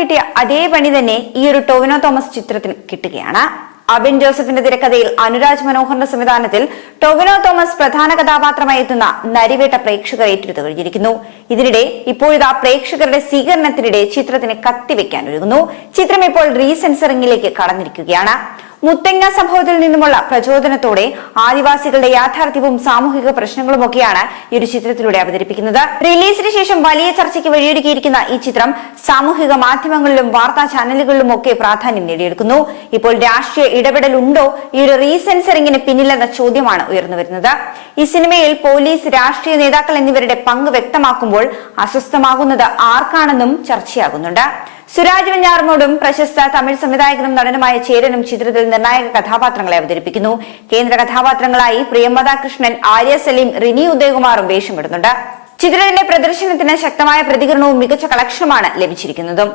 കിട്ടിയ അതേ പണി തന്നെ ഈ ഒരു ടൊവിനോ തോമസ് ചിത്രത്തിന് കിട്ടുകയാണ്. അബിൻ ജോസഫിന്റെ തിരക്കഥയിൽ അനുരാജ് മനോഹറിന്റെ സംവിധാനത്തിൽ ടൊവിനോ തോമസ് പ്രധാന കഥാപാത്രമായി എത്തുന്ന നരിവേട്ട പ്രേക്ഷകർ ഏറ്റെടുത്തു കഴിഞ്ഞിരിക്കുന്നു. ഇതിനിടെ ഇപ്പോഴിതാ പ്രേക്ഷകരുടെ സ്വീകരണത്തിനിടെ ചിത്രത്തിന് കത്തിവെക്കാൻ ഒരുങ്ങുന്നു. ചിത്രം ഇപ്പോൾ റീസെൻസറിംഗിലേക്ക് കടന്നിരിക്കുകയാണ്. മുത്തങ്ങ സംഭവത്തിൽ നിന്നുമുള്ള പ്രചോദനത്തോടെ ആദിവാസികളുടെ യാഥാർത്ഥ്യവും സാമൂഹിക പ്രശ്നങ്ങളുമൊക്കെയാണ് ഈ ഒരു ചിത്രത്തിലൂടെ അവതരിപ്പിക്കുന്നത്. റിലീസിന് ശേഷം വലിയ ചർച്ചയ്ക്ക് വഴിയൊരുക്കിയിരിക്കുന്ന ഈ ചിത്രം സാമൂഹിക മാധ്യമങ്ങളിലും വാർത്താ ചാനലുകളിലും ഒക്കെ പ്രാധാന്യം നേടിയെടുക്കുന്നു. ഇപ്പോൾ രാഷ്ട്രീയ ഇടപെടൽ ഉണ്ടോ ഈ ഒരു റീസെൻസറിംഗിന് പിന്നിലെന്ന ചോദ്യമാണ് ഉയർന്നു വരുന്നത്. ഈ സിനിമയിൽ പോലീസ്, രാഷ്ട്രീയ നേതാക്കൾ എന്നിവരുടെ പങ്ക് വ്യക്തമാക്കുമ്പോൾ അസ്വസ്ഥമാകുന്നത് ആർക്കാണെന്നും ചർച്ചയാകുന്നുണ്ട്. സുരാജ് വെഞ്ഞാറമൂടും പ്രശസ്ത തമിഴ് സംവിധായകനും നടനുമായ ചേരനും ചിത്രത്തിൽ നിർണായക കഥാപാത്രങ്ങളെ അവതരിപ്പിക്കുന്നു. കേന്ദ്ര കഥാപാത്രങ്ങളായി പ്രിയമദ കൃഷ്ണൻ, ആര്യ സലീം, റിനി ഉദയകുമാറും വേഷമിടുന്നുണ്ട്. ചിത്രത്തിന്റെ പ്രദർശനത്തിന് ശക്തമായ പ്രതികരണവും മികച്ച കളക്ഷനുമാണ് ലഭിച്ചിരിക്കുന്നതും.